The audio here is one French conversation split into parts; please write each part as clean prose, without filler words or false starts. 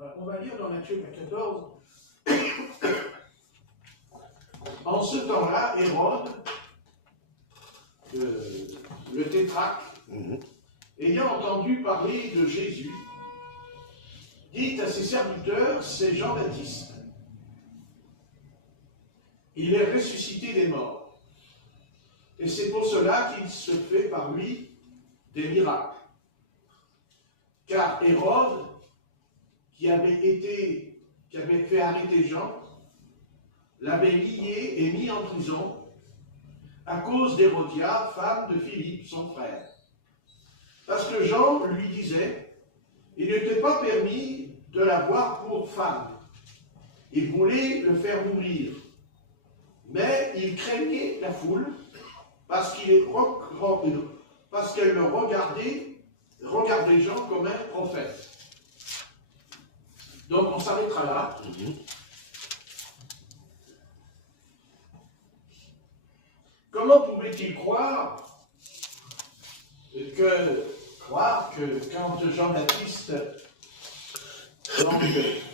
Voilà, on va lire dans Matthieu 14. En ce temps-là, Hérode, le tétrarque, ayant entendu parler de Jésus, dit à ses serviteurs, c'est Jean-Baptiste. Il est ressuscité des morts. Et c'est pour cela qu'il se fait par lui des miracles. Car Hérode, qui avait fait arrêter Jean, l'avait lié et mis en prison à cause d'Hérodia, femme de Philippe, son frère. Parce que Jean lui disait, il n'était pas permis de l'avoir pour femme. Il voulait le faire mourir. Mais il craignait la foule parce qu'elle le regardait Jean comme un prophète. Donc on s'arrêtera là. Comment pouvait-il croire que quand Jean-Baptiste,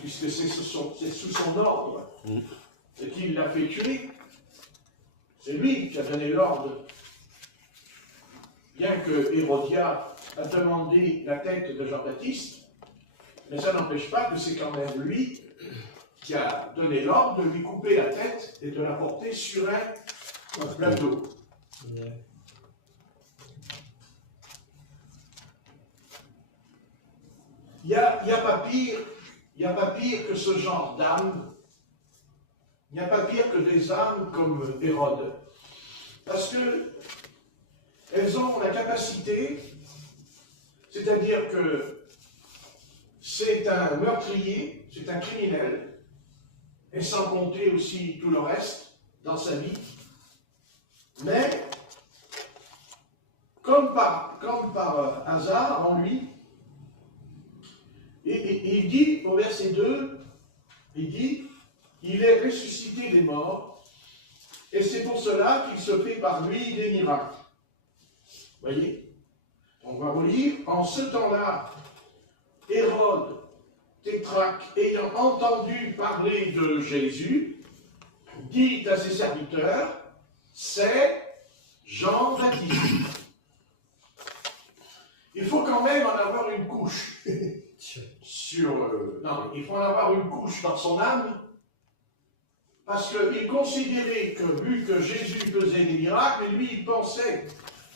puisque c'est sous son ordre qu'il l'a fait tuer, c'est lui qui a donné l'ordre, bien que Hérodia a demandé la tête de Jean-Baptiste, mais ça n'empêche pas que c'est quand même lui qui a donné l'ordre de lui couper la tête et de la porter sur un plateau. Il n'y a pas pire que ce genre d'âme. Il n'y a pas pire que des âmes comme Hérode. Parce que elles ont la capacité, c'est-à-dire que c'est un meurtrier, c'est un criminel, et sans compter aussi tout le reste dans sa vie. Mais, comme par hasard en lui, il dit au verset 2, il dit, il est ressuscité des morts, et c'est pour cela qu'il se fait par lui des miracles. Voyez, on va relire. En ce temps-là, Hérode, tétrarque, ayant entendu parler de Jésus, dit à ses serviteurs, c'est Jean-Baptiste. Il faut quand même en avoir une couche non, il faut en avoir une couche dans son âme, parce qu'il considérait que, vu que Jésus faisait des miracles, lui, il pensait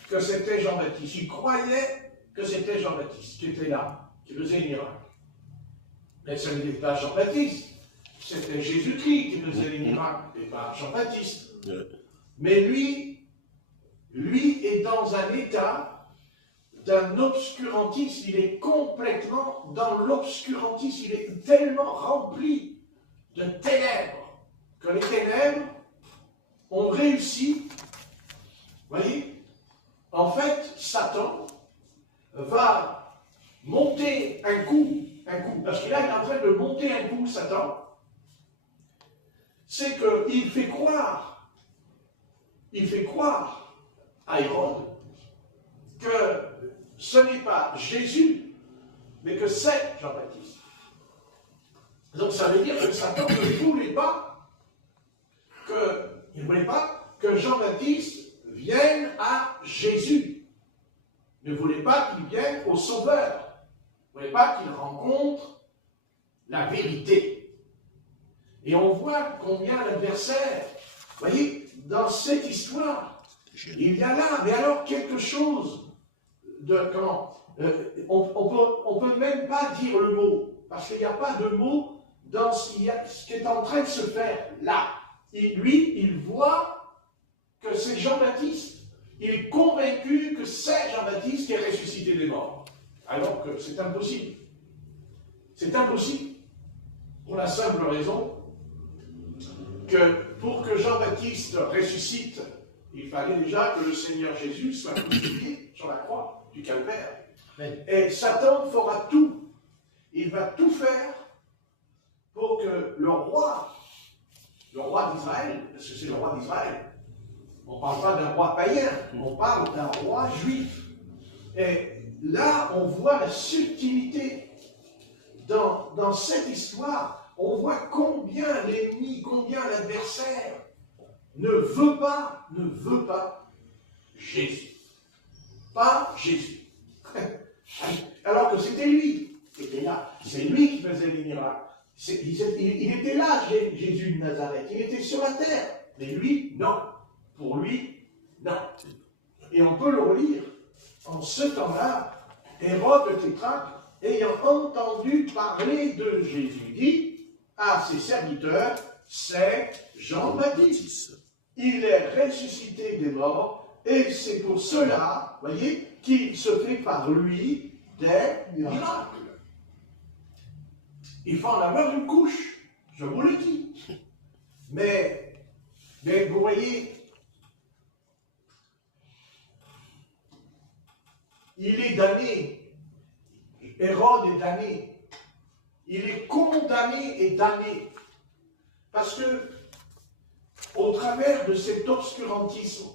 que c'était Jean-Baptiste. Il croyait que c'était Jean-Baptiste qui était là, qui faisait des miracles. Mais ce n'était pas Jean-Baptiste, c'était Jésus-Christ qui faisait des miracles, et pas Jean-Baptiste. Mais lui est dans un état d'un obscurantisme, il est complètement dans l'obscurantisme, il est tellement rempli de ténèbres, que les ténèbres ont réussi, voyez, en fait, Satan va monter un coup, parce que là, il est en train de monter un coup, Satan, c'est qu'il fait croire à Hérode que ce n'est pas Jésus, mais que c'est Jean-Baptiste. Donc ça veut dire que Satan ne voulait pas que Jean-Baptiste vienne à Jésus. Il ne voulait pas qu'il vienne au Sauveur. Il ne voulait pas qu'il rencontre la vérité. Et on voit combien l'adversaire, vous voyez, dans cette histoire, il y a là, mais alors quelque chose de, on peut même pas dire le mot, parce qu'il n'y a pas de mot dans ce qui est en train de se faire là. Et lui, il voit que c'est Jean-Baptiste. Il est convaincu que c'est Jean-Baptiste qui est ressuscité des morts. Alors que c'est impossible. C'est impossible. Pour la simple raison que pour que Jean-Baptiste ressuscite, il fallait déjà que le Seigneur Jésus soit crucifié sur la croix du calvaire. Et Satan fera tout. Il va tout faire pour que le roi d'Israël, parce que c'est le roi d'Israël, on ne parle pas d'un roi païen, on parle d'un roi juif. Et là, on voit la subtilité dans cette histoire, on voit combien l'ennemi, combien l'adversaire ne veut pas Jésus. Pas Jésus. Alors que c'était lui qui était là. C'est lui qui faisait les miracles. Il était là, Jésus de Nazareth. Il était sur la terre. Mais lui, non. Pour lui, non. Et on peut le relire. En ce temps-là, Hérode le tétrarque, ayant entendu parler de Jésus, dit à ses serviteurs, c'est Jean-Baptiste. Il est ressuscité des morts, et c'est pour cela, voyez, qu'il se fait par lui des miracles. Il faut en avoir une couche, je vous le dis. Mais vous voyez, il est damné. Hérode est damné. Il est condamné et damné. Parce que, au travers de cet obscurantisme,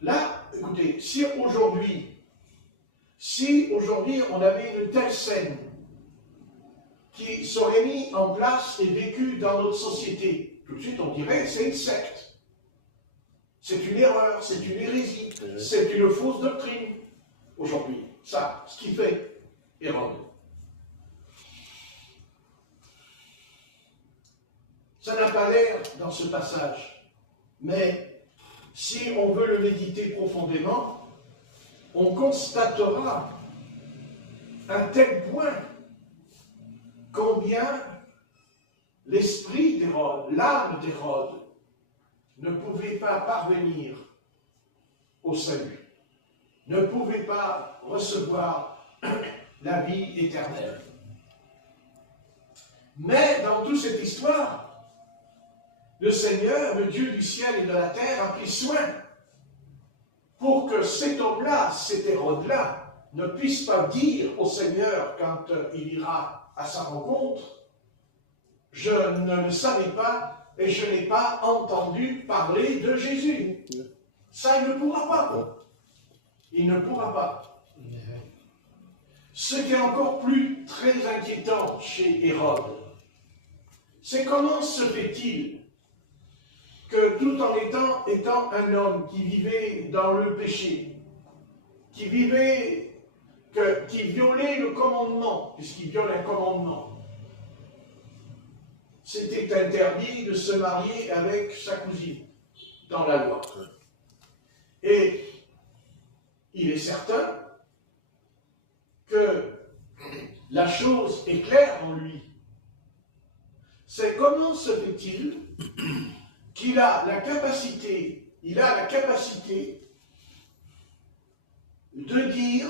là, écoutez, si aujourd'hui on avait une telle scène qui serait mise en place et vécue dans notre société, tout de suite on dirait c'est une secte. C'est une erreur, c'est une hérésie, c'est une fausse doctrine. Aujourd'hui, ça, ce qui fait Hérode. Ça n'a pas l'air dans ce passage, mais si on veut le méditer profondément, on constatera un tel point combien l'esprit d'Hérode, l'âme d'Hérode, ne pouvait pas parvenir au salut, ne pouvait pas recevoir la vie éternelle. Mais dans toute cette histoire, le Seigneur, le Dieu du ciel et de la terre, a pris soin pour que cet homme-là, cet Hérode-là, ne puisse pas dire au Seigneur quand il ira à sa rencontre, « Je ne le savais pas et je n'ai pas entendu parler de Jésus. » Ça, il ne pourra pas. Il ne pourra pas. Ce qui est encore plus très inquiétant chez Hérode, c'est comment se fait-il que tout en étant un homme qui vivait dans le péché, qui violait le commandement, puisqu'il viole un commandement, c'était interdit de se marier avec sa cousine dans la loi. Et il est certain que la chose est claire en lui. C'est comment se fait-il qu'il a la capacité de dire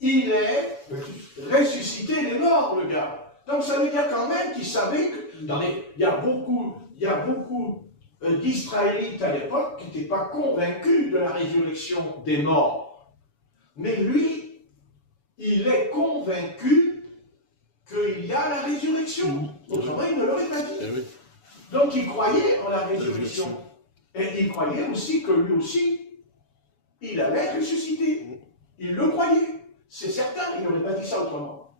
il est ressuscité des morts, le gars. Donc ça veut dire quand même qu'il savait que il y a beaucoup d'Israélites à l'époque qui n'étaient pas convaincus de la résurrection des morts. Mais lui, il est convaincu qu'il y a la résurrection. Autrement, il ne l'aurait pas dit. Donc il croyait en la résurrection. Et il croyait aussi que lui aussi, il allait ressusciter. Il le croyait. C'est certain, il n'aurait pas dit ça autrement.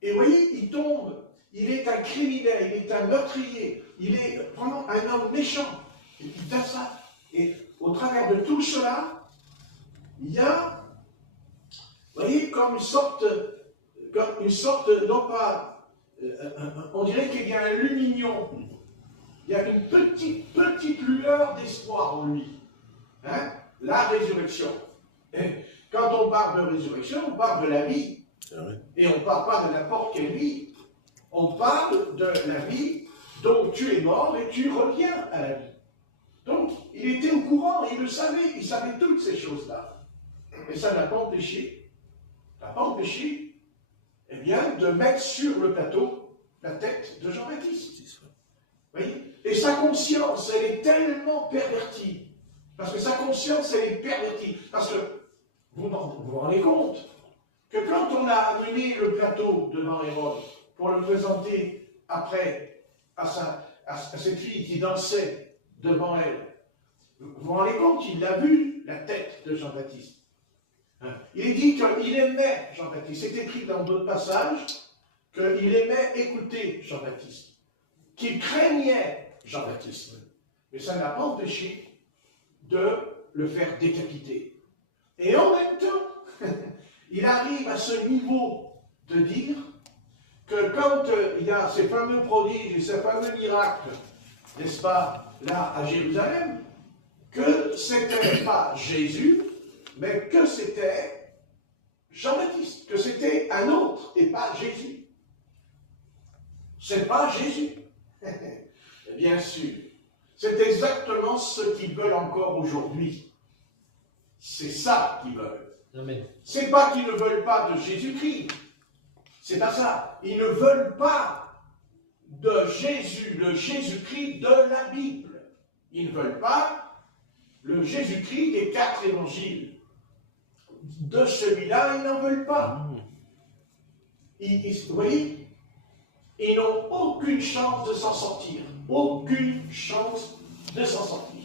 Et vous voyez, il tombe. Il est un criminel, il est un meurtrier. Il est vraiment un homme méchant. Et puis dans ça. Et au travers de tout cela, il y a, vous voyez, comme une sorte, non pas, on dirait qu'il y a un lumignon. Il y a une petite lueur d'espoir en lui. Hein? La résurrection. Et quand on parle de résurrection, on parle de la vie. Et on ne parle pas de n'importe quelle vie. On parle de la vie dont tu es mort et tu reviens à la vie. Donc, il était au courant, il le savait, il savait toutes ces choses-là. Et ça n'a pas empêché, eh bien, de mettre sur le plateau la tête de Jean-Baptiste. Vous voyez? Et sa conscience, elle est tellement pervertie. Parce que sa conscience, elle est pervertie. Parce que, vous vous rendez compte que quand on a amené le plateau devant Hérode pour le présenter après à cette fille qui dansait devant elle, vous vous rendez compte, il a vu la tête de Jean-Baptiste. Il dit qu'il aimait Jean-Baptiste. C'est écrit dans d'autres passages qu'il aimait écouter Jean-Baptiste, qu'il craignait Jean-Baptiste. Mais ça n'a pas empêché de le faire décapiter. Et en même temps, il arrive à ce niveau de dire que quand il y a ces fameux prodiges et ces fameux miracles, n'est-ce pas, là à Jérusalem, que c'était pas Jésus, mais que c'était Jean-Baptiste, que c'était un autre et pas Jésus. C'est pas Jésus. Bien sûr. C'est exactement ce qu'ils veulent encore aujourd'hui. C'est ça qu'ils veulent. Amen. C'est pas qu'ils ne veulent pas de Jésus-Christ. C'est pas ça. Ils ne veulent pas de Jésus, le Jésus-Christ de la Bible. Ils ne veulent pas le Jésus-Christ des 4 évangiles. De celui-là, ils n'en veulent pas. Vous voyez, ils n'ont aucune chance de s'en sortir. Aucune chance de s'en sortir.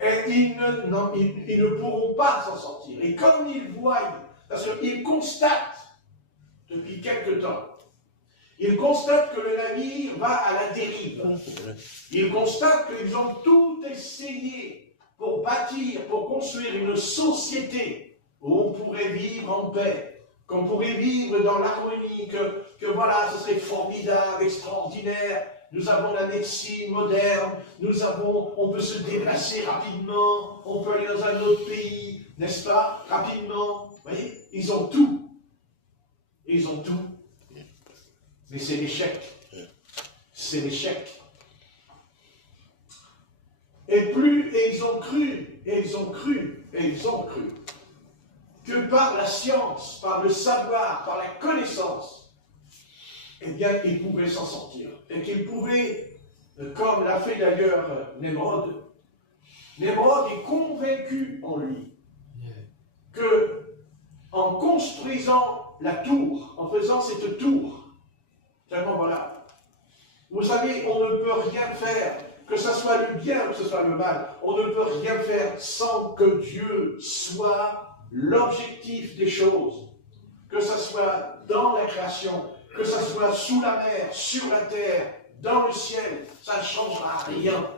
Et ils ne pourront pas s'en sortir. Et comme ils voient, parce qu'ils constatent, depuis quelque temps, ils constatent que le navire va à la dérive. Ils constatent qu'ils ont tout essayé pour bâtir, pour construire une société où on pourrait vivre en paix, qu'on pourrait vivre dans l'harmonie, que voilà, ce serait formidable, extraordinaire. Nous avons la médecine moderne, on peut se déplacer rapidement, on peut aller dans un autre pays, n'est-ce pas, rapidement. Vous voyez, ils ont tout. Ils ont tout. Mais c'est l'échec. C'est l'échec. Et ils ont cru que par la science, par le savoir, par la connaissance, eh bien, ils pouvaient s'en sortir. Et qu'ils pouvaient, comme l'a fait d'ailleurs Nemrod est convaincu en lui que, en construisant la tour, en faisant cette tour, tellement voilà, vous savez, on ne peut rien faire, que ce soit le bien ou que ce soit le mal, on ne peut rien faire sans que Dieu soit l'objectif des choses, que ce soit dans la création, que ce soit sous la mer, sur la terre, dans le ciel, ça ne changera rien.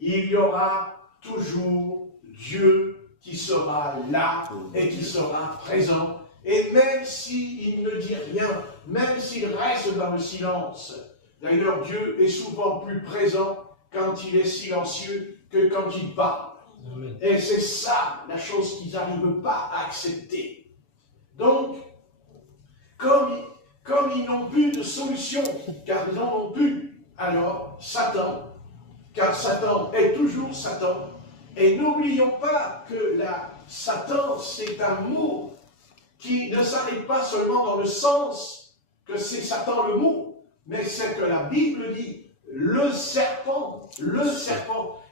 Il y aura toujours Dieu qui sera là et qui sera présent. Et même s'il ne dit rien, même s'il reste dans le silence, d'ailleurs Dieu est souvent plus présent quand il est silencieux que quand il parle. Amen. Et c'est ça la chose qu'ils n'arrivent pas à accepter. Donc, comme ils n'ont plus de solution, car ils n'en ont plus, alors Satan, car Satan est toujours Satan, et n'oublions pas que Satan, c'est un mot qui ne s'arrête pas seulement dans le sens que c'est Satan le mot, mais c'est que la Bible dit, le serpent,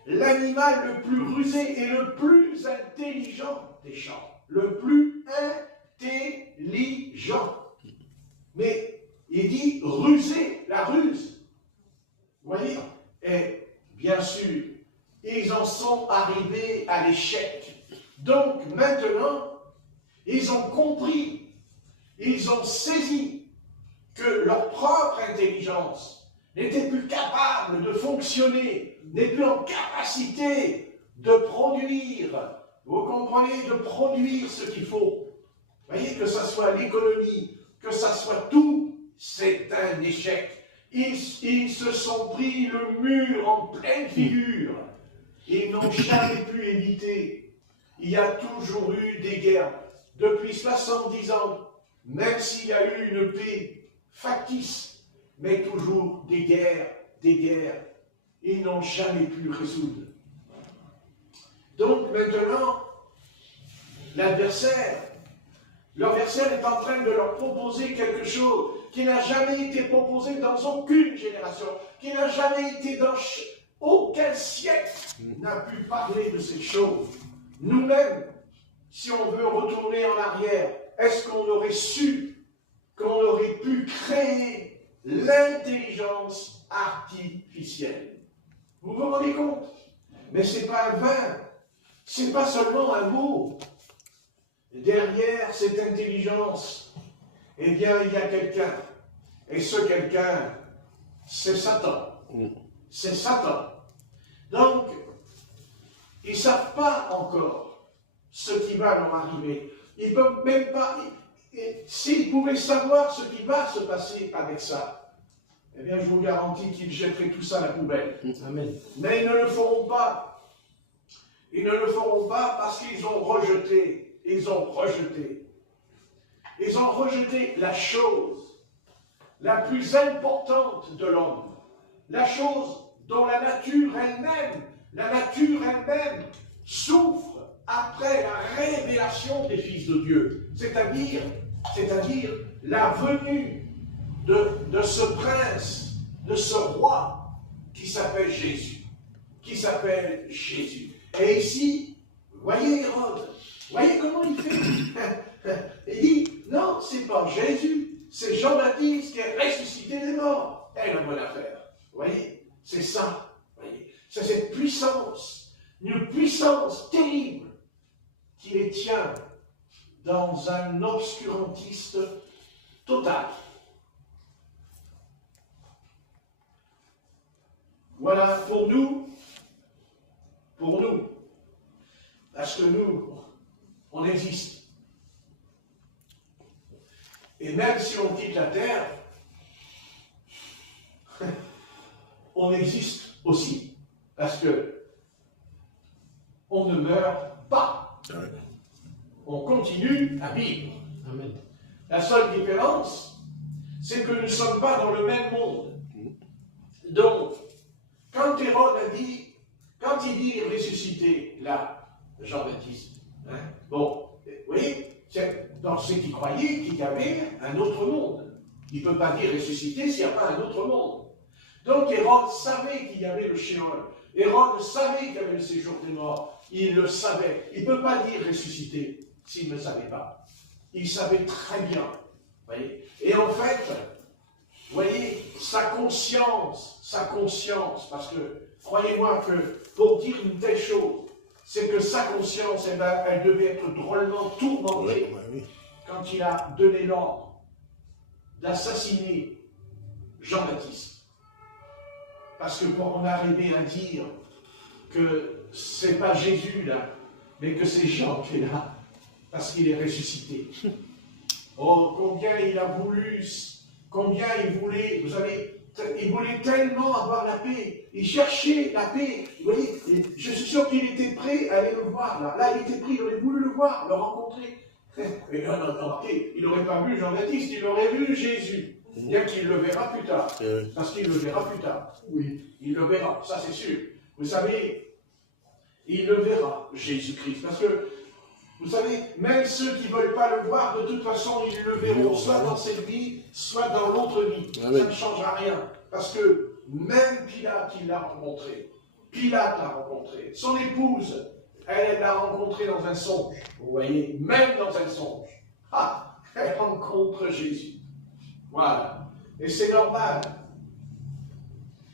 l'animal le plus rusé et le plus intelligent des champs, le plus intelligent. Mais il dit rusé, la ruse. Vous voyez? Et bien sûr, ils en sont arrivés à l'échec. Donc maintenant, ils ont compris, ils ont saisi que leur propre intelligence n'était plus capable de fonctionner, n'est plus en capacité de produire, vous comprenez, de produire ce qu'il faut. Vous voyez, que ce soit l'économie, que ça soit tout, c'est un échec. Ils se sont pris le mur en pleine figure. Ils n'ont jamais pu éviter. Il y a toujours eu des guerres. Depuis 70 ans, même s'il y a eu une paix factice, mais toujours des guerres. Ils n'ont jamais pu résoudre. Donc maintenant, l'adversaire est en train de leur proposer quelque chose qui n'a jamais été proposé dans aucune génération, qui n'a jamais été dans aucun siècle, n'a pu parler de ces choses. Nous-mêmes, si on veut retourner en arrière, est-ce qu'on aurait su, qu'on aurait pu créer l'intelligence artificielle? Vous vous rendez compte? Mais ce n'est pas un vain, ce n'est pas seulement un mot. Derrière cette intelligence, eh bien, il y a quelqu'un. Et ce quelqu'un, c'est Satan. C'est Satan. Donc, ils ne savent pas encore ce qui va leur arriver. Ils ne peuvent même pas... S'ils pouvaient savoir ce qui va se passer avec ça, eh bien, je vous garantis qu'ils jetteraient tout ça à la poubelle. Amen. Mais ils ne le feront pas. Ils ne le feront pas parce qu'ils ont rejeté. Ils ont rejeté. Ils ont rejeté la chose la plus importante de l'homme. La chose dont la nature elle-même souffre après la révélation des fils de Dieu. C'est-à-dire la venue de ce prince, de ce roi qui s'appelle Jésus. Et ici, voyez Hérode, voyez comment il fait. Il dit, non, c'est pas Jésus, c'est Jean-Baptiste qui est ressuscité des morts. Et la bonne affaire. Vous voyez, c'est ça. Voyez, c'est cette puissance, une puissance terrible qui les tient dans un obscurantiste total. Voilà, pour nous, parce que nous, on existe. Et même si on quitte la terre, on existe aussi, parce que on ne meurt pas. On continue à vivre. Amen. La seule différence, c'est que nous ne sommes pas dans le même monde. Donc, quand Hérode a dit, quand il dit ressusciter, là, Jean-Baptiste, hein, bon, vous voyez, dans ceux qui croyaient qu'il y avait un autre monde. Il ne peut pas dire ressusciter s'il n'y a pas un autre monde. Donc Hérode savait qu'il y avait le Sheol. Hérode savait qu'il y avait le séjour des morts. Il le savait. Il ne peut pas dire ressusciter s'il ne le savait pas. Il savait très bien. Voyez. Et en fait, vous voyez, sa conscience, parce que, croyez-moi que pour dire une telle chose, c'est que sa conscience, eh ben, elle devait être drôlement tourmentée quand il a donné l'ordre d'assassiner Jean-Baptiste. Parce que pour en arriver à dire que c'est pas Jésus là, mais que c'est Jean qui est là, parce qu'il est ressuscité. Oh, combien il a voulu, combien il voulait, vous savez, il voulait tellement avoir la paix. Il cherchait la paix. Vous voyez, je suis sûr qu'il était prêt à aller le voir. Là, il était prêt, il aurait voulu le voir, le rencontrer. Mais non, remarquez, il n'aurait pas vu Jean-Baptiste, il aurait vu Jésus. Bien qu'il le verra plus tard. Parce qu'il le verra plus tard. Oui, il le verra, ça c'est sûr. Vous savez, il le verra, Jésus-Christ. Parce que, vous savez, même ceux qui ne veulent pas le voir, de toute façon, ils le verront, soit dans cette vie, soit dans l'autre vie. Ça ne changera rien. Parce que même Pilate, il l'a rencontré. Pilate l'a rencontré. Son épouse, elle l'a rencontré dans un songe. Vous voyez, même dans un songe. Ah, elle rencontre Jésus. Voilà. Et c'est normal.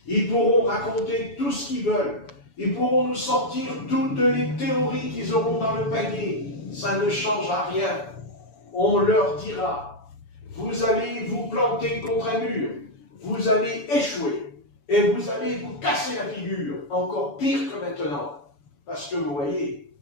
Ils pourront raconter tout ce qu'ils veulent. Ils pourront nous sortir toutes les théories qu'ils auront dans le panier. Ça ne changera rien. On leur dira, vous allez vous planter contre un mur. Vous allez échouer. Et vous allez vous casser la figure. Encore pire que maintenant. Parce que vous voyez,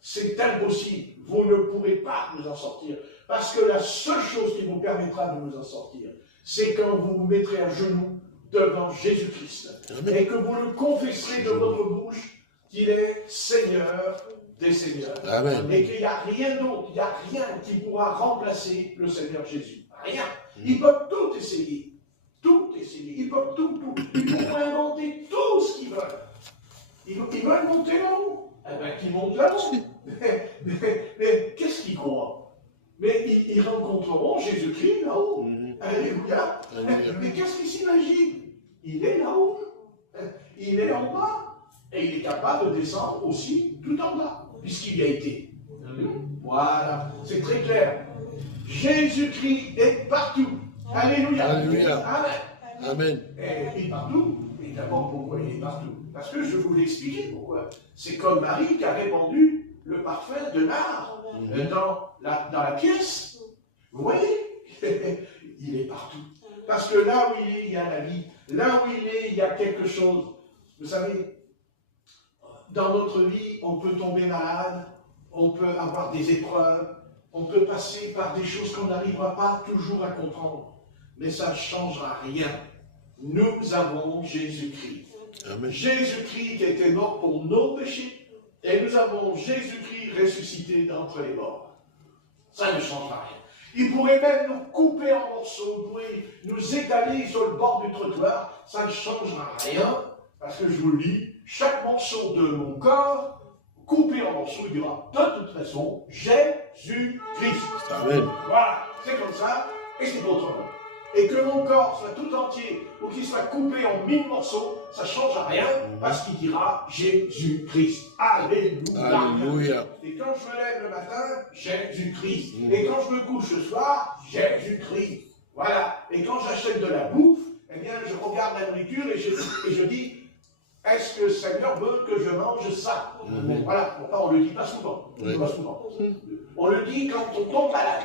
c'est impossible. Vous ne pourrez pas vous en sortir. Parce que la seule chose qui vous permettra de vous en sortir, c'est quand vous vous mettrez à genoux devant Jésus-Christ. Et que vous le confesserez de votre bouche qu'il est Seigneur des Seigneurs. Amen. Et qu'il n'y a rien d'autre, il n'y a rien qui pourra remplacer le Seigneur Jésus. Rien. Ils peuvent tout essayer. Tout essayer. Ils peuvent tout. Ils pourront inventer tout ce qu'ils veulent. Ils veulent monter là-haut. Eh bien, qu'ils montent là-haut. Mais qu'est-ce qu'ils croient? Mais ils rencontreront Jésus-Christ là-haut. Alléluia. Mais qu'est-ce qu'ils s'imaginent? Il est là-haut. Il est en bas. Et il est capable de descendre aussi tout en bas, puisqu'il y a été. Voilà. C'est très clair. Jésus-Christ est partout. Alléluia. Alléluia. Amen. Amen. Et il est partout. Et d'abord, pourquoi il est partout? Parce que je vous l'ai expliqué pourquoi. C'est comme Marie qui a répandu le parfum de nard dans la pièce. Vous voyez? Il est partout. Parce que là où il est, il y a la vie. Là où il est, il y a quelque chose. Vous savez, dans notre vie, on peut tomber malade, on peut avoir des épreuves, on peut passer par des choses qu'on n'arrivera pas toujours à comprendre. Mais ça ne changera rien. Nous avons Jésus-Christ. Jésus-Christ qui était mort pour nos péchés. Et nous avons Jésus-Christ ressuscité d'entre les morts. Ça ne changera rien. Il pourrait même nous couper en morceaux, il pourrait nous étaler sur le bord du trottoir. Ça ne changera rien. Parce que je vous le dis, chaque morceau de mon corps, coupé en morceaux, il dira, de toute façon, Jésus-Christ. Amen. Voilà, c'est comme ça, et c'est pas autrement. Et que mon corps soit tout entier, ou qu'il soit coupé en 1000 morceaux, ça ne change rien, parce qu'il dira Jésus-Christ. Alléluia. Alléluia. Et quand je me lève le matin, Jésus-Christ. Et quand je me couche le soir, Jésus-Christ. Voilà. Et quand j'achète de la bouffe, eh bien, je regarde la nourriture et je dis, est-ce que le Seigneur veut que je mange ça? Voilà. Pourtant, on ne le dit pas souvent. Pas souvent. On le dit quand on tombe malade.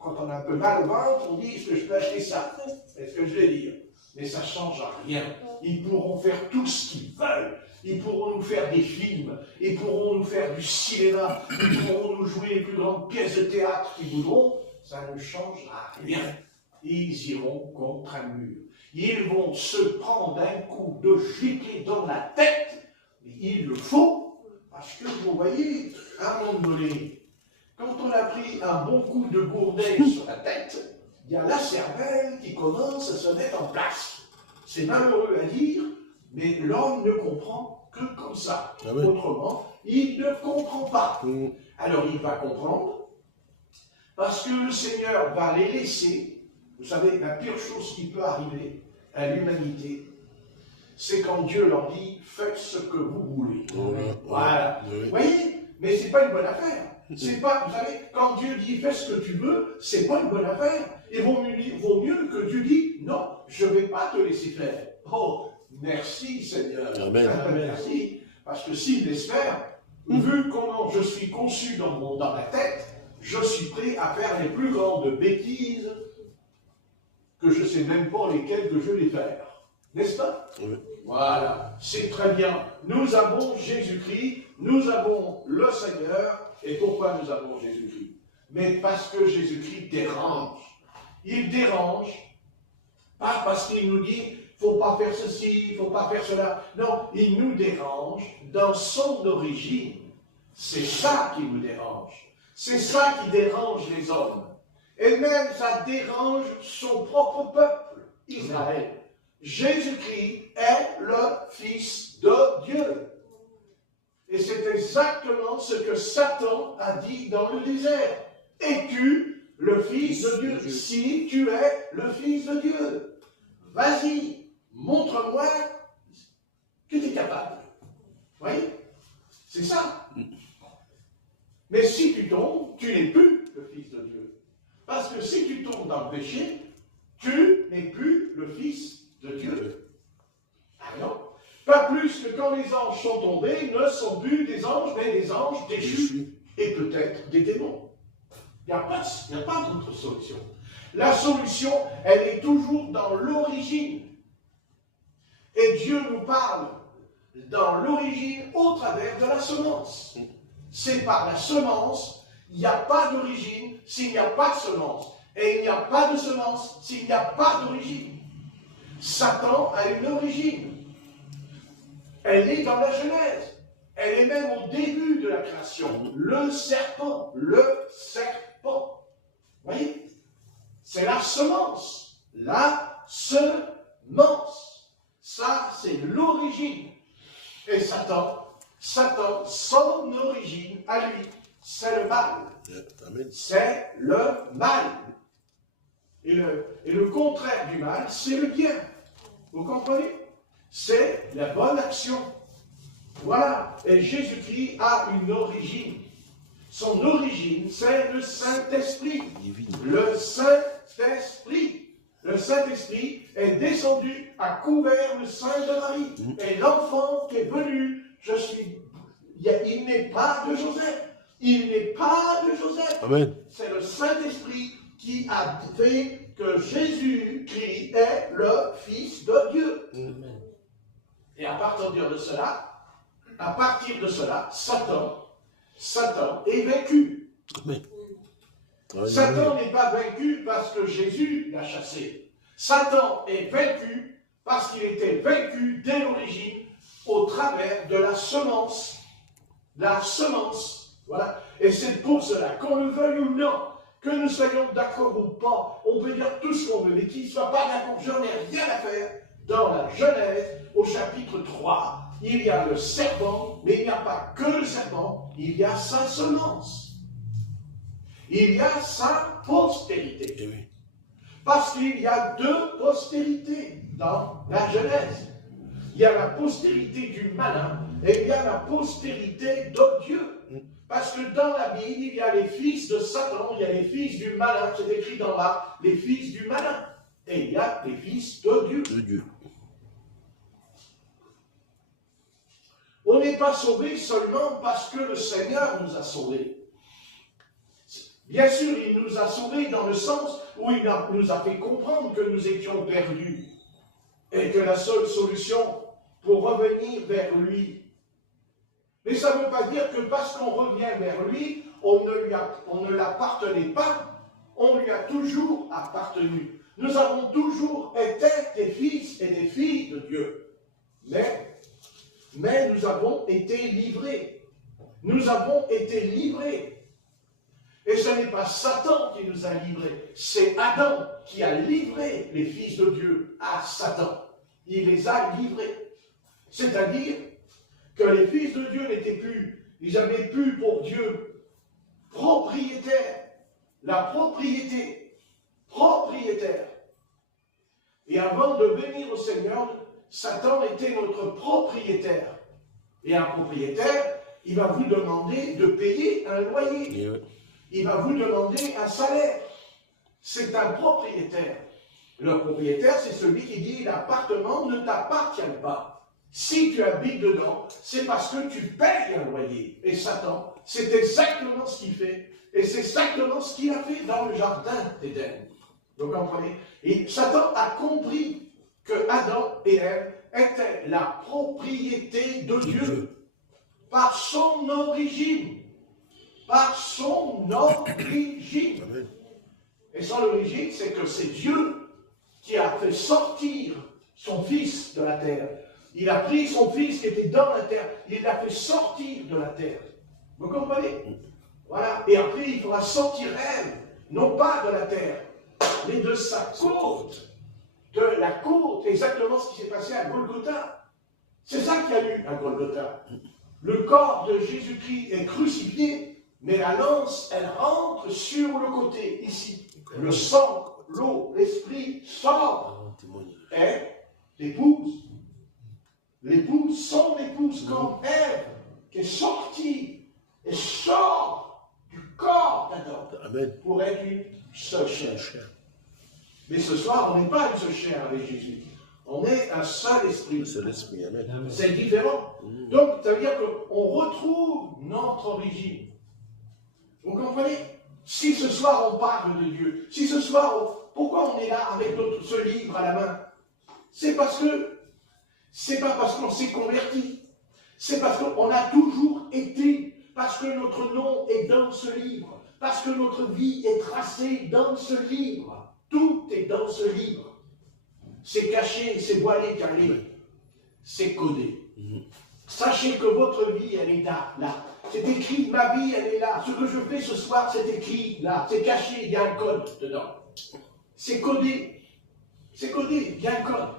Quand on a un peu mal au ventre, on dit, est-ce que je peux acheter ça? Est-ce que je vais dire? Mais ça ne change rien. Ils pourront faire tout ce qu'ils veulent. Ils pourront nous faire des films. Ils pourront nous faire du cinéma. Ils pourront nous jouer les plus grandes pièces de théâtre qu'ils voudront. Ça ne changera rien. Ils iront contre un mur. Ils vont se prendre un coup de giclée dans la tête. Il le faut. Parce que vous voyez, à un moment donné, quand on a pris un bon coup de gourdet sur la tête, il y a la cervelle qui commence à se mettre en place. C'est malheureux à dire, mais l'homme ne comprend que comme ça. Amen. Autrement, il ne comprend pas. Alors il va comprendre, parce que le Seigneur va les laisser. Vous savez, la pire chose qui peut arriver à l'humanité, c'est quand Dieu leur dit « faites ce que vous voulez ». Voilà. Vous voyez, mais ce n'est pas une bonne affaire. C'est pas, vous savez, quand Dieu dit fais ce que tu veux, c'est pas une bonne affaire. Il vaut mieux que Dieu dise non, je ne vais pas te laisser faire. Oh, merci Seigneur. Amen. Merci. Parce que s'il laisse faire, vu comment je suis conçu dans ma tête, je suis prêt à faire les plus grandes bêtises que je ne sais même pas lesquelles que je vais faire. N'est-ce pas? Oui. Voilà, c'est très bien. Nous avons Jésus-Christ, nous avons le Seigneur. Et pourquoi nous avons Jésus-Christ? Mais parce que Jésus-Christ dérange. Il dérange, pas parce qu'il nous dit, il ne faut pas faire ceci, il ne faut pas faire cela. Non, il nous dérange dans son origine. C'est ça qui nous dérange. C'est ça qui dérange les hommes. Et même ça dérange son propre peuple, Israël. Jésus-Christ est le Fils de Dieu. Et c'est exactement ce que Satan a dit dans le désert. Es-tu le Fils de Dieu? Si tu es le Fils de Dieu, vas-y, montre-moi que tu es capable. Vous voyez? C'est ça. Mais si tu tombes, tu n'es plus le Fils de Dieu. Parce que si tu tombes dans le péché, tu n'es plus le Fils de Dieu. Ah non. Pas plus que quand les anges sont tombés, ne sont plus des anges, mais des anges déchus, et peut-être des démons. Il n'y a pas d'autre solution. La solution, elle est toujours dans l'origine. Et Dieu nous parle dans l'origine au travers de la semence. C'est par la semence, il n'y a pas d'origine s'il n'y a pas de semence. Et il n'y a pas de semence s'il n'y a pas d'origine. Satan a une origine. Elle est dans la Genèse. Elle est même au début de la création. Le serpent. Vous voyez? C'est la semence. La semence. Ça, c'est l'origine. Et Satan, son origine à lui, c'est le mal. C'est le mal. Et le contraire du mal, c'est le bien. Vous comprenez? C'est la bonne action. Voilà. Et Jésus-Christ a une origine. Son origine, c'est le Saint-Esprit. Le Saint-Esprit. Le Saint-Esprit est descendu, a couvert le sein de Marie. Et l'enfant qui est venu, il n'est pas de Joseph. Il n'est pas de Joseph. Amen. C'est le Saint-Esprit qui a fait que Jésus-Christ est le Fils de Dieu. Amen. Et à partir de cela, Satan est vaincu. Amen. Satan n'est pas vaincu parce que Jésus l'a chassé. Satan est vaincu parce qu'il était vaincu dès l'origine au travers de la semence. La semence. Voilà. Et c'est pour cela, qu'on le veuille ou non, que nous soyons d'accord ou pas, on peut dire tout ce qu'on veut, mais qu'il ne soit pas d'accord, j'en ai rien à faire. Dans la Genèse, au chapitre 3, il y a le serpent, mais il n'y a pas que le serpent, il y a sa semence. Il y a sa postérité. Eh oui. Parce qu'il y a deux postérités dans la Genèse. Il y a la postérité du malin et il y a la postérité de Dieu. Parce que dans la Bible, il y a les fils de Satan, il y a les fils du malin, c'est écrit dans là, les fils du malin. Et il y a les fils de Dieu. De Dieu. On n'est pas sauvés seulement parce que le Seigneur nous a sauvés. Bien sûr, il nous a sauvés dans le sens où il nous a fait comprendre que nous étions perdus et que la seule solution pour revenir vers lui. Mais ça ne veut pas dire que parce qu'on revient vers lui, on ne l'appartenait pas, on lui a toujours appartenu. Nous avons toujours été des fils et des filles de Dieu. Mais nous avons été livrés. Nous avons été livrés. Et ce n'est pas Satan qui nous a livrés, c'est Adam qui a livré les fils de Dieu à Satan. Il les a livrés. C'est-à-dire que les fils de Dieu n'étaient plus, ils n'avaient plus pour Dieu propriétaire, la propriété, propriétaire. Et avant de venir au Seigneur, Satan était notre propriétaire. Et un propriétaire, il va vous demander de payer un loyer. Il va vous demander un salaire. C'est un propriétaire. Le propriétaire, c'est celui qui dit l'appartement ne t'appartient pas. Si tu habites dedans, c'est parce que tu payes un loyer. Et Satan, c'est exactement ce qu'il fait. Et c'est exactement ce qu'il a fait dans le jardin d'Éden. Vous comprenez? Et Satan a compris que Adam et Ève étaient la propriété de Dieu par son origine. Par son origine. Amen. Et son origine, c'est que c'est Dieu qui a fait sortir son Fils de la terre. Il a pris son Fils qui était dans la terre, il l'a fait sortir de la terre. Vous comprenez? Voilà. Et après, il fera sortir Ève, non pas de la terre, mais de sa côte. De la côte, exactement ce qui s'est passé à Golgotha. C'est ça qu'il y a eu à Golgotha. Le corps de Jésus-Christ est crucifié, mais la lance, elle rentre sur le côté, ici. Le sang, l'eau, l'esprit sort. Et l'épouse, son épouse, comme Ève, qui est sortie et sort du corps d'Adam pour être une seule chair. Mais ce soir, on n'est pas une seule chair avec Jésus. On est un seul esprit. Un seul esprit, amen. C'est différent. Donc, ça veut dire qu'on retrouve notre origine. Vous comprenez? Si ce soir on parle de Dieu, si ce soir, pourquoi on est là avec ce livre à la main? C'est pas parce qu'on s'est converti, c'est parce qu'on a toujours été, parce que notre nom est dans ce livre, parce que notre vie est tracée dans ce livre. Tout est dans ce livre. C'est caché, c'est voilé, calé, c'est codé. Sachez que votre vie, elle est là, là. C'est écrit, ma vie, elle est là. Ce que je fais ce soir, c'est écrit là. C'est caché, il y a un code dedans. C'est codé. C'est codé, il y a un code.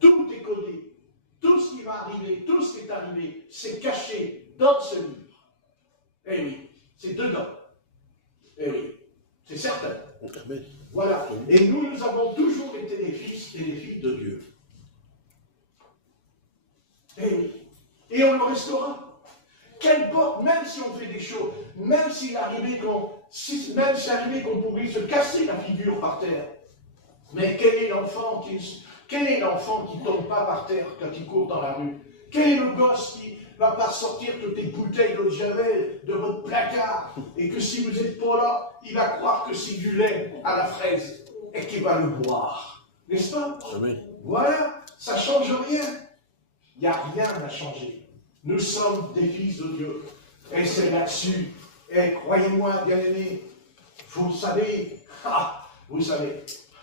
Tout est codé. Tout ce qui va arriver, tout ce qui est arrivé, c'est caché dans ce livre. Eh oui, c'est dedans. Eh oui, c'est certain. Amen. Voilà. Et nous avons toujours été des fils et des filles de Dieu. Eh oui. Et on le restera. Qu'importe, même si on fait des choses, même s'il arrivait qu'on pourrait se casser la figure par terre. Mais quel est l'enfant qui ne tombe pas par terre quand il court dans la rue? Quel est le gosse qui ne va pas sortir toutes les bouteilles d'eau de javel de votre placard et que si vous n'êtes pas là, il va croire que c'est du lait à la fraise? et qui va le boire. N'est-ce pas? Amen. Voilà, ça ne change rien. Il n'y a rien à changer. Nous sommes des fils de Dieu. Et c'est là-dessus. Et croyez-moi, bien-aimés, vous savez,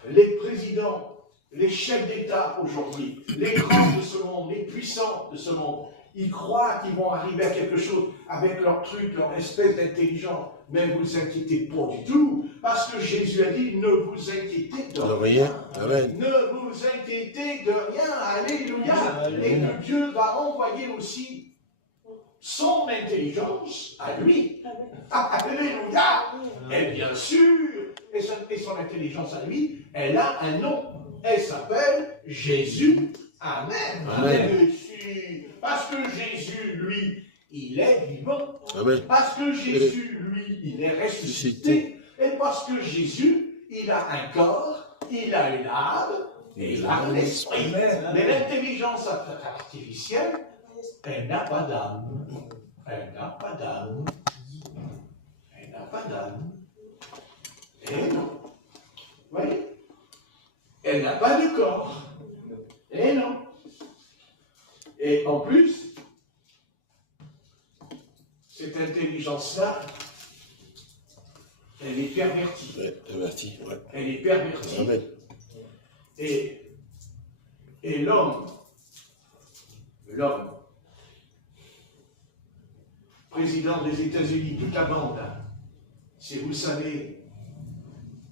les présidents, les chefs d'État aujourd'hui, les grands de ce monde, les puissants de ce monde, ils croient qu'ils vont arriver à quelque chose avec leur truc, leur espèce d'intelligence. Mais ne vous inquiétez pas du tout, parce que Jésus a dit, ne vous inquiétez de rien. Amen. Ne vous inquiétez de rien. Alléluia. Et que Dieu va envoyer aussi son intelligence à lui. Alléluia. Et bien sûr, et son intelligence à lui, elle a un nom. Elle s'appelle Jésus. Amen. Amen. Parce que Jésus, lui, il est vivant. Amen. Parce que Jésus, lui, il est ressuscité. Et parce que Jésus, il a un corps, il a une âme, et il a un esprit. Mais l'intelligence artificielle, elle n'a pas d'âme. Elle n'a pas d'âme. Elle n'a pas d'âme. Et non. Vous voyez? Elle n'a pas de corps. Et non. Et en plus, cette intelligence-là, elle est pervertie. Ouais, pervertie, ouais. Elle est pervertie. Amen. Et l'homme, président des États-Unis, toute la bande, si vous savez,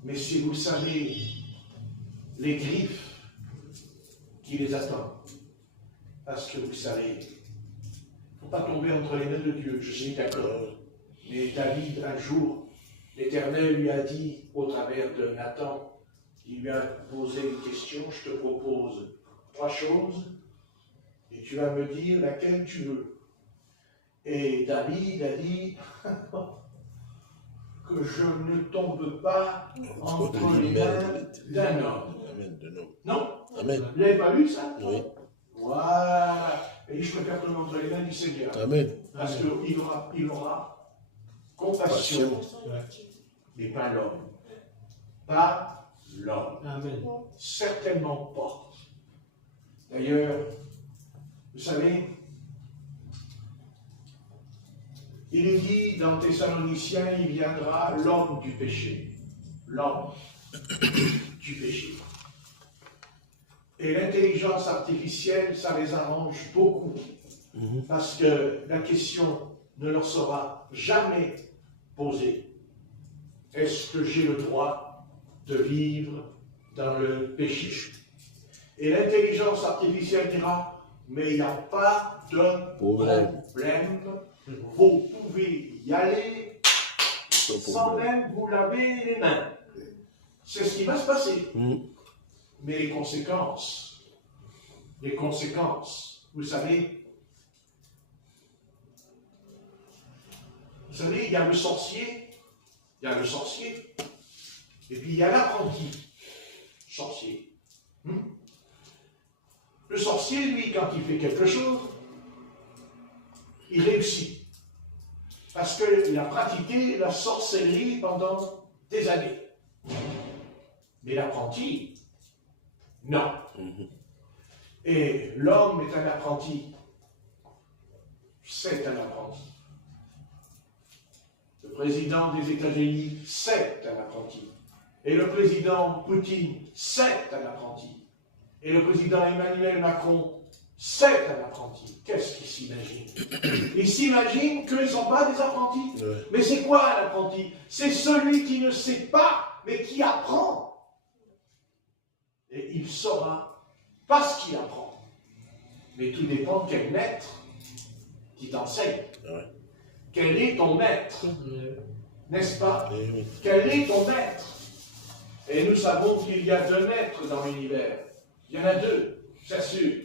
mais si vous savez les griffes qui les attendent, parce que vous savez, il ne faut pas tomber entre les mains de Dieu, je suis d'accord. Mais David, un jour, l'Éternel lui a dit, au travers de Nathan, il lui a posé une question, je te propose 3 choses, et tu vas me dire laquelle tu veux. Et David a dit que je ne tombe pas entre les mains d'un homme. Amen, de nous. Non? Amen. Vous n'avez pas lu ça? Oui. Voilà. Et je préfère tomber entre les mains du Seigneur. Amen. Parce qu'il aura compassion, mais pas l'homme. Pas l'homme. Amen. Certainement pas. D'ailleurs, vous savez, il est dit dans Thessaloniciens, il viendra l'homme du péché. L'homme du péché. Et l'intelligence artificielle, ça les arrange beaucoup. Parce que la question ne leur sera jamais posée. Est-ce que j'ai le droit de vivre dans le péché? Et l'intelligence artificielle dira, mais il n'y a pas de problème. Vous pouvez y aller sans même vous laver les mains. C'est ce qui va se passer. Mais les conséquences, vous savez, il y a le sorcier, et puis il y a l'apprenti sorcier. Le sorcier, lui, quand il fait quelque chose, il réussit. Parce qu'il a pratiqué la sorcellerie pendant des années. Mais l'apprenti, non. Et l'homme est un apprenti. C'est un apprenti. Le président des États-Unis, c'est un apprenti. Et le président Poutine, c'est un apprenti. Et le président Emmanuel Macron, c'est un apprenti. Qu'est-ce qu'ils s'imaginent? Ils s'imaginent qu'ils ne sont pas des apprentis. Ouais. Mais c'est quoi un apprenti? C'est celui qui ne sait pas, mais qui apprend. Et il saura parce qu'il apprend. Mais tout dépend de quel maître qui t'enseigne. Ouais. Quel est ton maître? N'est-ce pas? Oui. Quel est ton maître? Et nous savons qu'il y a 2 maîtres dans l'univers. Il y en a 2, c'est sûr.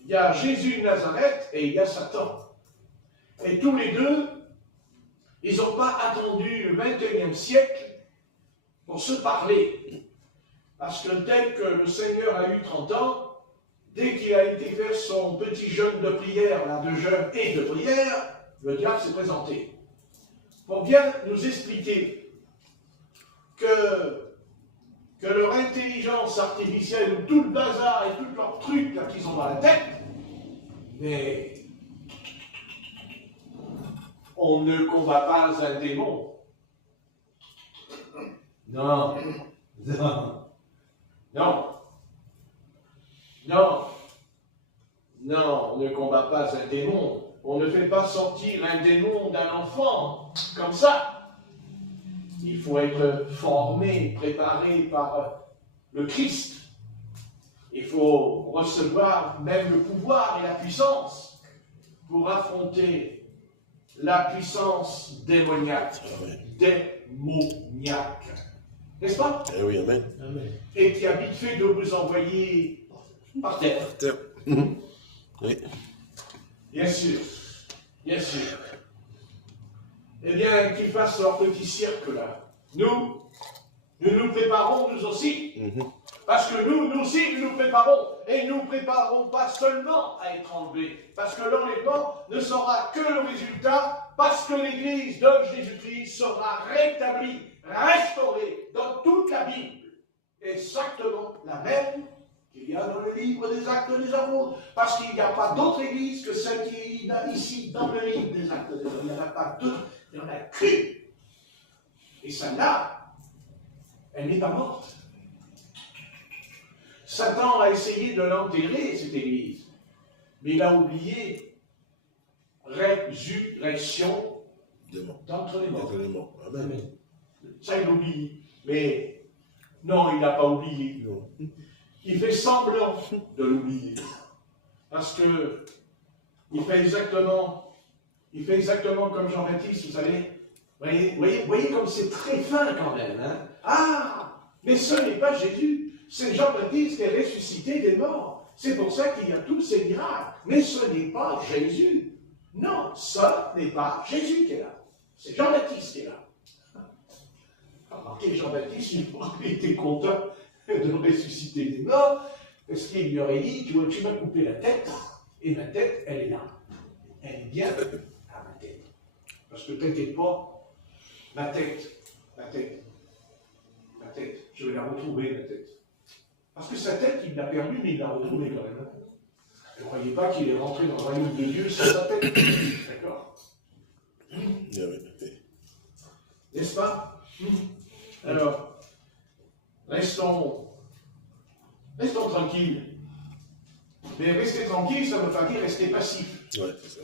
Il y a Jésus de Nazareth et il y a Satan. Et tous les 2, ils n'ont pas attendu le 21e siècle pour se parler. Parce que dès que le Seigneur a eu 30 ans, dès qu'il a été faire son petit jeûne de prière, là, de jeûne et de prière, le diable s'est présenté. Pour bien nous expliquer que que leur intelligence artificielle ou tout le bazar et tous leurs trucs là qu'ils ont dans la tête, mais on ne combat pas un démon. Non, non, non, non, non, on ne combat pas un démon. On ne fait pas sortir un démon d'un enfant comme ça. Il faut être formé, préparé par le Christ. Il faut recevoir même le pouvoir et la puissance pour affronter la puissance démoniaque. Démoniaque. N'est-ce pas? Eh oui, amen. Et qui a vite fait de vous envoyer par terre. Par terre. Oui. Bien sûr. Bien sûr. Eh bien, qu'ils fassent leur petit cirque là. Nous nous préparons nous aussi. Parce que nous aussi, nous préparons. Et nous ne préparons pas seulement à être enlevés. Parce que l'enlèvement ne sera que le résultat, parce que l'Église de Jésus-Christ sera rétablie, restaurée dans toute la Bible. Exactement la même qu'il y a dans le livre des Actes des Apôtres. Parce qu'il n'y a pas d'autre Église que celle qui est ici dans le livre des Actes des Apôtres. Il n'y en a pas deux, il y en a qu'une. Et celle-là, elle n'est pas morte. Satan a essayé de l'enterrer, cette Église. Mais il a oublié résurrection d'entre les morts. Amen. Ça, il oublie. Mais non, il n'a pas oublié. Non. Il fait semblant de l'oublier. Parce que il fait exactement comme Jean-Baptiste, vous savez. Voyez comme c'est très fin quand même. Hein? Ah, mais ce n'est pas Jésus. C'est Jean-Baptiste qui est ressuscité des morts. C'est pour ça qu'il y a tous ces miracles. Mais ce n'est pas Jésus. Non, ce n'est pas Jésus qui est là. C'est Jean-Baptiste qui est là. Remarquez, Jean-Baptiste, il était content de ressusciter des morts, parce qu'il lui aurait dit, tu m'as coupé la tête, et ma tête, elle est là. Elle est bien à ma tête. Parce que t'inquiète pas, ma tête, je vais la retrouver, ma tête. Parce que sa tête, il l'a perdue, mais il l'a retrouvée quand même. Ne croyez pas qu'il est rentré dans le royaume de Dieu sans sa tête. D'accord? N'est-ce pas? Alors, restons tranquilles. Mais rester tranquille, ça ne veut pas dire rester passif. Ouais, c'est ça.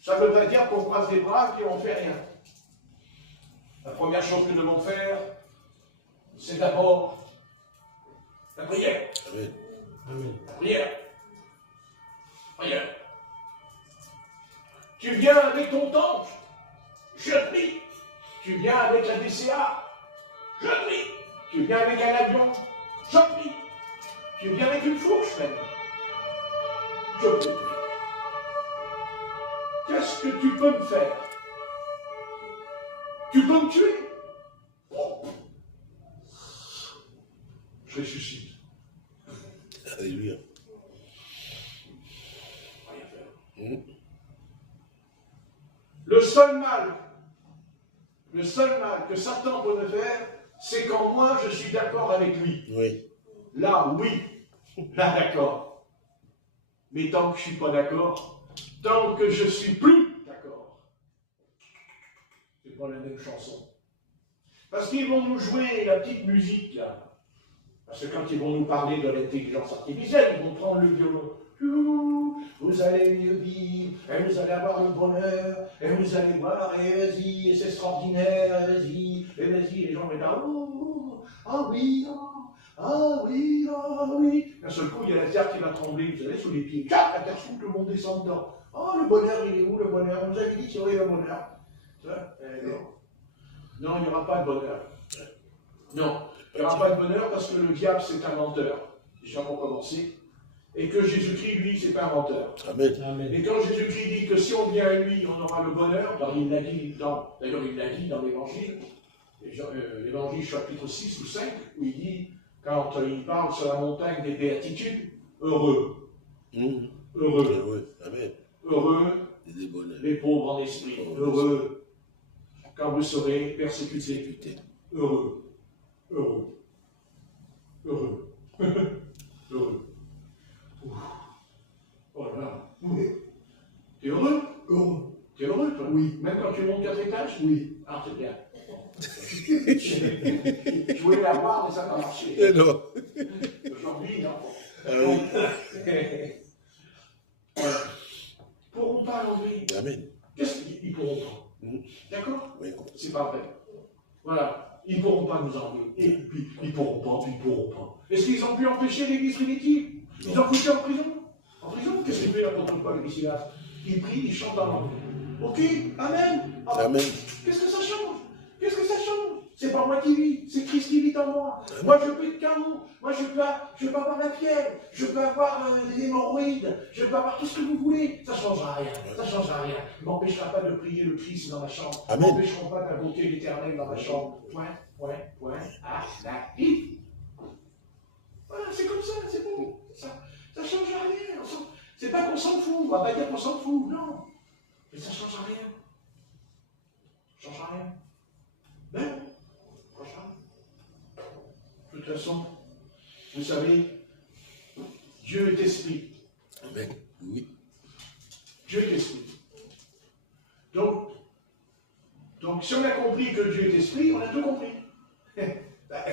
Ça ne veut pas dire qu'on croise les bras et on ne fait rien. La première chose que nous devons faire, c'est d'abord la prière. Amen. La prière. Prière. Tu viens avec ton tank, je prie. Tu viens avec la DCA, je prie. Tu viens avec un avion, je prie. Tu viens avec une fourche même, je prie. Qu'est-ce que tu peux me faire? Tu peux me tuer? Je ressuscite. Alléluia. Rien faire. Le seul mal que Satan peut me faire, c'est quand moi je suis d'accord avec lui. Oui. Là, oui. Là, d'accord. Mais tant que je ne suis pas d'accord, tant que je ne suis plus d'accord, c'est pas la même chanson. Parce qu'ils vont nous jouer la petite musique, là. Parce que quand ils vont nous parler de l'intelligence artificielle, ils vont prendre le violon. Vous allez mieux vivre, et vous allez avoir le bonheur, et vous allez voir, et vas-y, et c'est extraordinaire, et vas-y, les gens vont dire, oh, ah oui, ah oui, ah oui. D'un seul coup, il y a la terre qui va trembler, vous savez, sous les pieds. La terre souffle, tout le monde descend dedans. Oh, le bonheur, il est où, le bonheur? On nous avait dit qu'il y aurait le bonheur. Non, il n'y aura pas de bonheur. Non, il n'y aura pas de bonheur parce que le diable, c'est un menteur. Déjà pour commencer. Et que Jésus-Christ, lui, c'est pas un menteur. Amen. Et quand Jésus-Christ dit que si on vient à lui, on aura le bonheur, d'ailleurs il l'a dit dans l'Évangile, l'Évangile chapitre 6 ou 5, où il dit, quand il parle sur la montagne des béatitudes, heureux. Heureux. Amen. Heureux les pauvres en esprit. Heureux quand vous serez persécutés. Heureux. Heureux. Heureux. Ouf. Oh là là. T'es heureux? Heureux. T'es heureux, toi? Oui. Même quand tu montes 4 étages? Oui. Ah, c'est bien. Je voulais l'avoir, mais ça n'a pas marché. Et non. Aujourd'hui, non. Ah oui. Voilà. Ils ne pourront pas l'enlever. Amen. Qu'est-ce qu'ils ne pourront pas? D'accord? Oui. C'est pas vrai. Voilà. Ils ne pourront pas nous enlever. Et puis, ils ne pourront pas, puis ils ne pourront pas. Est-ce qu'ils ont pu empêcher l'église primitive? Ils ont foutu en prison? En prison? Qu'est-ce qu'il fait l'apôtre Paul avec Silas? Il prie, il chante en langue. Ok? Amen. Ah, Amen. qu'est-ce que ça change? Qu'est-ce que ça change? C'est pas moi qui vis, c'est Christ qui vit en moi. Moi, je peux être carreau. Moi, je peux avoir la fièvre. Je peux avoir des hémorroïdes. Je peux avoir tout ce que vous voulez. Ça ne changera rien. Ça ne changera rien. Ne m'empêchera pas de prier le Christ dans ma chambre. Ne m'empêcheront pas d'invoquer l'Éternel dans ma chambre. Point. Ah, la vie. Voilà, c'est comme ça, c'est bon. Ça ne change rien. C'est pas qu'on s'en fout. On va pas dire qu'on s'en fout. Non. Mais ça ne change rien. Ça ne change rien. Ben non. De toute façon, vous savez, Dieu est esprit. Amen. Oui. Dieu est esprit. Donc, si on a compris que Dieu est esprit, on a tout compris.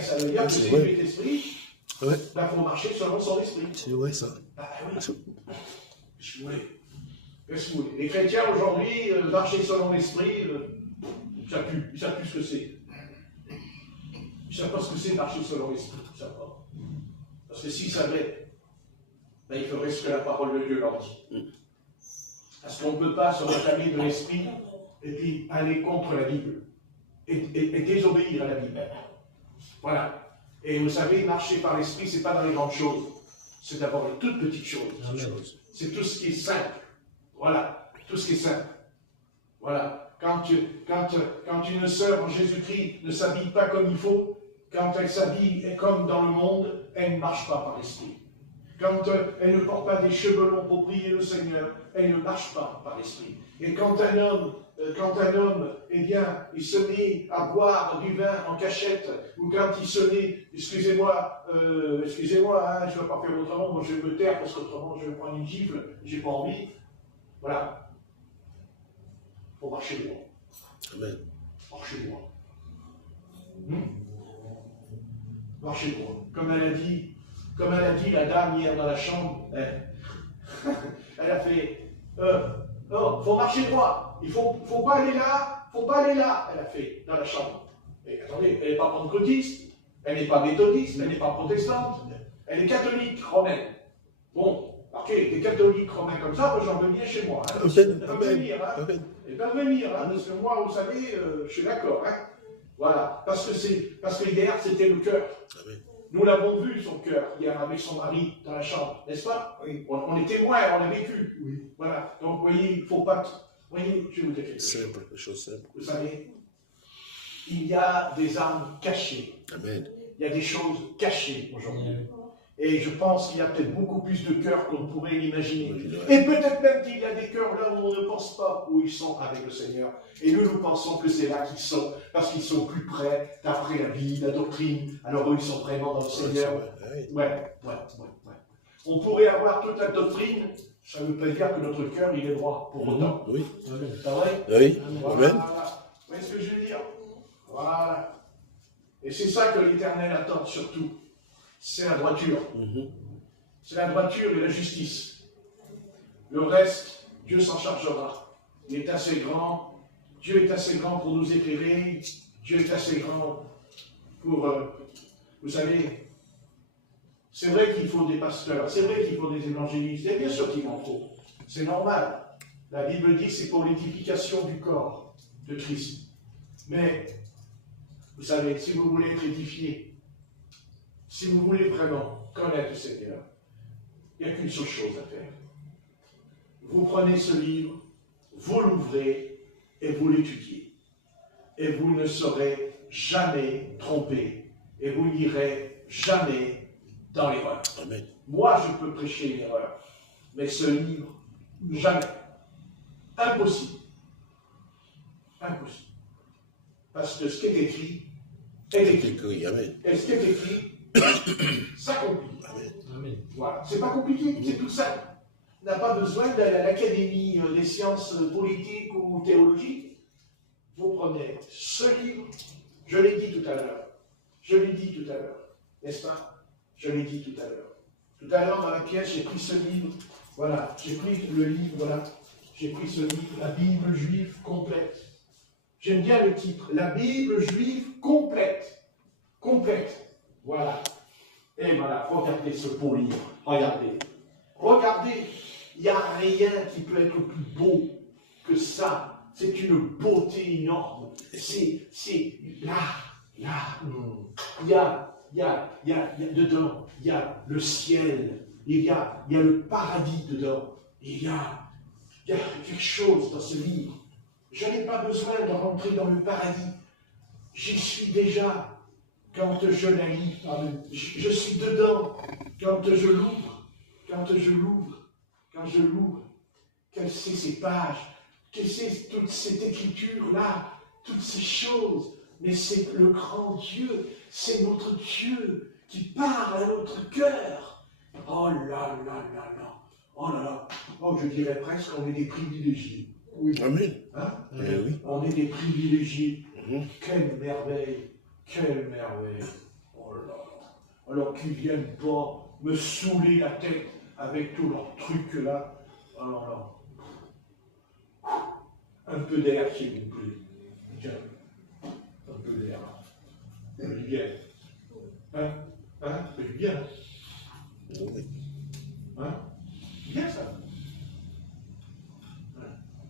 Ça veut dire que si Dieu est esprit, il faut marcher selon son esprit. C'est vrai ça. Ah oui. Qu'est-ce que vous voulez? Qu'est-ce que vous voulez? Les chrétiens aujourd'hui, marcher selon l'esprit, ils ne savent plus ce que c'est. Ils ne savent pas ce que c'est marcher selon l'esprit. Ils ne savent pas. Parce que s'ils savaient, ben, ils feraient ce que la parole de Dieu leur dit. Parce qu'on ne peut pas se réclamer de l'esprit et puis aller contre la Bible. Et désobéir à la Bible. Voilà. Et vous savez, marcher par l'esprit, ce n'est pas dans les grandes choses. C'est d'abord les toutes petites choses. C'est tout ce qui est simple. Voilà. Tout ce qui est simple. Voilà. Quand une sœur en Jésus-Christ ne s'habille pas comme il faut, quand elle s'habille comme dans le monde, elle ne marche pas par l'esprit. Quand elle ne porte pas des cheveux longs pour prier le Seigneur, elle ne marche pas par l'esprit. Et quand un homme, eh bien, il se met à boire du vin en cachette, ou quand il se met, excusez-moi, hein, je ne vais pas faire autrement, moi je vais me taire parce qu'autrement je vais prendre une gifle, j'ai pas envie. Voilà. Il faut marcher droit. Amen. Marcher droit. Marcher droit. Comme elle a dit la dame hier dans la chambre, elle a fait faut marcher droit. Il faut pas aller là, elle a fait dans la chambre. Et attendez, elle n'est pas pentecôtiste, elle n'est pas méthodiste, elle n'est pas protestante, elle est catholique romaine. Bon, ok, des catholiques romains comme ça, moi j'en veux bien chez moi. Hein. Ils peuvent venir, hein. Ils peuvent venir, hein, parce que moi, vous savez, je suis d'accord. Hein. Voilà, parce que hier, c'était le cœur. Amen. Nous l'avons vu, son cœur, hier, avec son mari, dans la chambre, n'est-ce pas? Oui. On est témoins, on l'a vécu. Oui. Voilà, donc vous voyez, il ne faut pas... Vous voyez, je vais vous dire quelque chose. Simple, les choses simples. Vous savez, il y a des âmes cachées. Amen. Il y a des choses cachées aujourd'hui. Et je pense qu'il y a peut-être beaucoup plus de cœurs qu'on pourrait l'imaginer. Et peut-être même qu'il y a des cœurs là où on ne pense pas où ils sont avec le Seigneur. Et nous pensons que c'est là qu'ils sont, parce qu'ils sont plus près d'après la vie, la doctrine. Alors eux, ils sont vraiment dans le Seigneur. Ouais. On pourrait avoir toute la doctrine, ça ne veut pas dire que notre cœur, il est droit pour autant. Oui. C'est vrai? Oui. Voilà. Amen. Vous voyez ce que je veux dire? Voilà. Et c'est ça que l'Éternel attend surtout. C'est la droiture. C'est la droiture et la justice. Le reste, Dieu s'en chargera. Il est assez grand. Dieu est assez grand pour nous éclairer. Dieu est assez grand pour... vous savez, c'est vrai qu'il faut des pasteurs, c'est vrai qu'il faut des évangélistes, et bien sûr qu'il en faut. C'est normal. La Bible dit que c'est pour l'édification du corps de Christ. Mais, vous savez, si vous voulez être édifié, si vous voulez vraiment connaître le Seigneur, il n'y a qu'une seule chose à faire. Vous prenez ce livre, vous l'ouvrez et vous l'étudiez. Et vous ne serez jamais trompé. Et vous n'irez jamais dans l'erreur. Amen. Moi, je peux prêcher une erreur. Mais ce livre, jamais. Impossible. Impossible. Parce que ce qui est écrit est écrit. Amen. Et ce qui est écrit s'accomplir. Amen. Voilà, c'est pas compliqué, c'est tout simple. On n'a pas besoin d'aller à l'Académie des sciences politiques ou théologiques. Vous prenez ce livre, je l'ai dit tout à l'heure, n'est-ce pas? Je l'ai dit tout à l'heure. Tout à l'heure, dans la pièce, j'ai pris ce livre, voilà, j'ai pris le livre, voilà, j'ai pris ce livre, la Bible juive complète. J'aime bien le titre, la Bible juive complète. Complète, voilà. Et voilà, regardez ce beau livre, regardez. Regardez, il n'y a rien qui peut être plus beau que ça. C'est une beauté énorme. C'est là, il y a dedans, il y a le ciel, il y a le paradis dedans, il y a quelque chose dans ce livre. Je n'ai pas besoin de rentrer dans le paradis. J'y suis déjà quand je la lis. Je suis dedans quand je l'ouvre. Quelles sont ces pages? Quelles sont toute cette écriture-là? Toutes ces choses? Mais c'est le grand Dieu, c'est notre Dieu qui parle à notre cœur. Oh là là là là. Oh là là. Oh, je dirais presque qu'on est des privilégiés. Oui. Amen. Hein? Oui. On est des privilégiés. Quelle merveille. Quelle merveille. Oh là là. Alors qu'ils ne viennent pas me saouler la tête avec tous leurs trucs là. Alors là. Un peu d'air, s'il vous plaît. Tiens. Un peu d'air. Ça fait du bien. Hein? Ça fait du bien. Oui. Hein? Bien ça.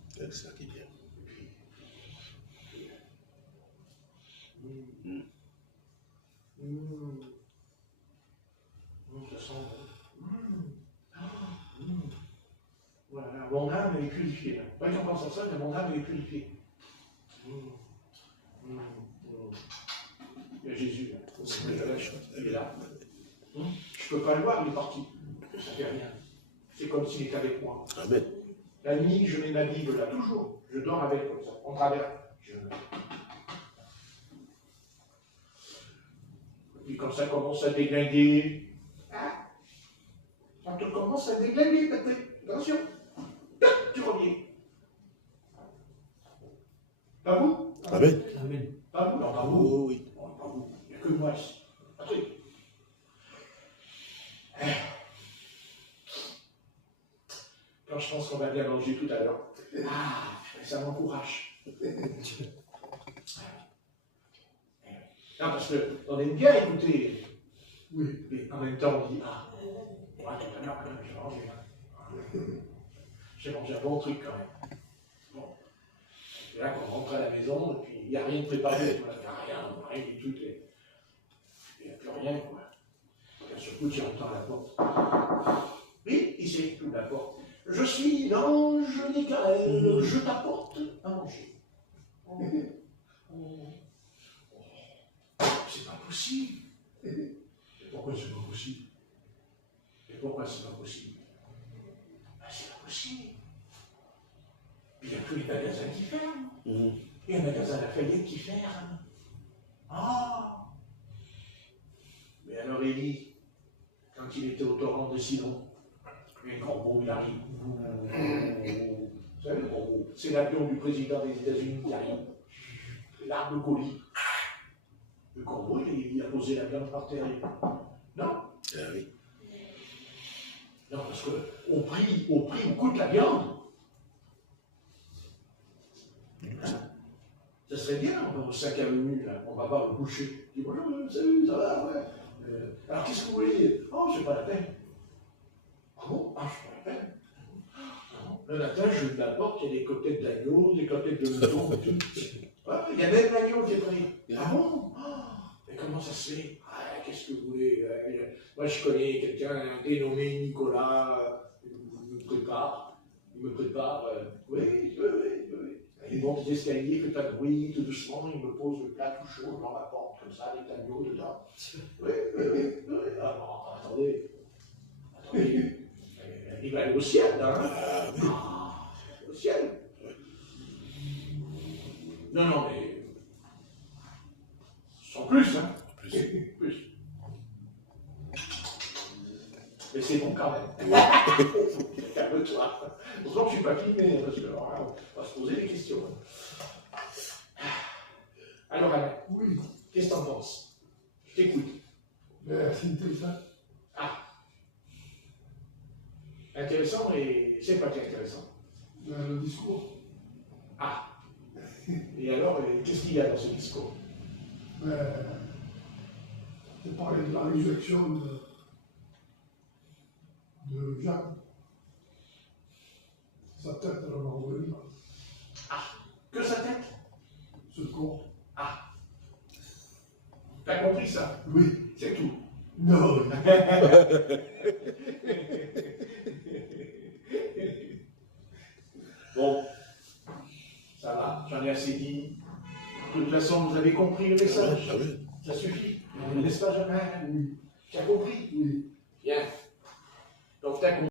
C'est ça qui est bien. Ça sent bon. Voilà, mon âme est purifiée. Là. Quand on pense à ça, mon âme est purifiée. Il y a Jésus là. Il est là. Je ne peux pas le voir, il est parti. Ça ne fait rien. C'est comme s'il était avec moi. Amen. La nuit, je mets ma Bible là, toujours. Je dors avec comme ça. On traverse. Puis quand ça commence à déglinguer, quand tu commences à déglinguer, attention, tu reviens. Pas vous? Amen. Amen. Pas vous? Non, pas vous. Oh, oui. Non, pas vous. Il n'y a que moi ici. Attendez. Quand je pense qu'on va bien manger tout à l'heure, ça m'encourage. Non, parce qu'on aime bien écouter. Oui, mais en même temps, on dit, moi, tout à l'heure, quand même, j'ai mangé. J'ai mangé un bon truc, quand même. Bon. Et là, quand on rentre à la maison, et puis il n'y a rien de préparé, il n'y a rien du tout. Il n'y a plus rien, quoi. Et d'un seul coup, tu entends la porte. Oui, ici, tout la porte. Je suis l'ange Michael, je t'apporte à manger. C'est pas possible. Et pourquoi c'est pas possible? C'est pas possible? C'est pas possible. Puis il y a tous les magasins qui ferment. Il y a un magasin Lafayette qui ferme. Mais alors Élie, quand il était au torrent de Sidon, le corbeau, il arrive. Vous savez, le corbeau, c'est l'avion du président des États-Unis qui arrive. L'arbre colis. Le corbeau, il a posé la viande par terre. Non? Ah oui. Non, parce qu'au prix où coûte la viande, ça serait bien, au 5 avenue, là, on va voir le boucher. Il dit bonjour, salut, ça va, ouais. Alors qu'est-ce que vous voulez? Oh, c'est pas la peine. Ah bon? Ah, c'est pas la peine. Le matin, je lui apporte, il y a des côtelettes d'agneau, des côtelettes de mouton, tout. Ouais, il y a même l'agneau qui est pris. Ah bon? Mais comment ça se fait? Qu'est-ce que vous voulez? Moi, je connais quelqu'un dénommé Nicolas, il me prépare. Oui. Il monte les escaliers, il fait pas de bruit, tout doucement, il me pose le plat tout chaud devant la porte, comme ça, les agneaux dedans. Oui. Alors, attendez. Il va aller au ciel, hein? Au ciel. Non, mais sans plus, hein? Plus. Calme-toi. Heureusement que je ne suis pas filmé, parce que alors là, on va se poser des questions. Alors Alain, Oui, qu'est-ce que t'en penses? Je t'écoute. mais c'est intéressant. Ah. Intéressant, et c'est pas intéressant. Le discours, Ah. Et alors, qu'est-ce qu'il y a dans ce discours? c'est parler de la résurrection de Jacques. Sa tête, elle va revenir. Ah. Que sa tête? Ce corps. Ah. T'as compris ça? Oui. C'est tout. Non. Bon. Ça va, j'en ai assez dit. De toute façon, vous avez compris le message. Ah oui. Ça suffit. N'est-ce pas, Jean? Oui. Tu as compris?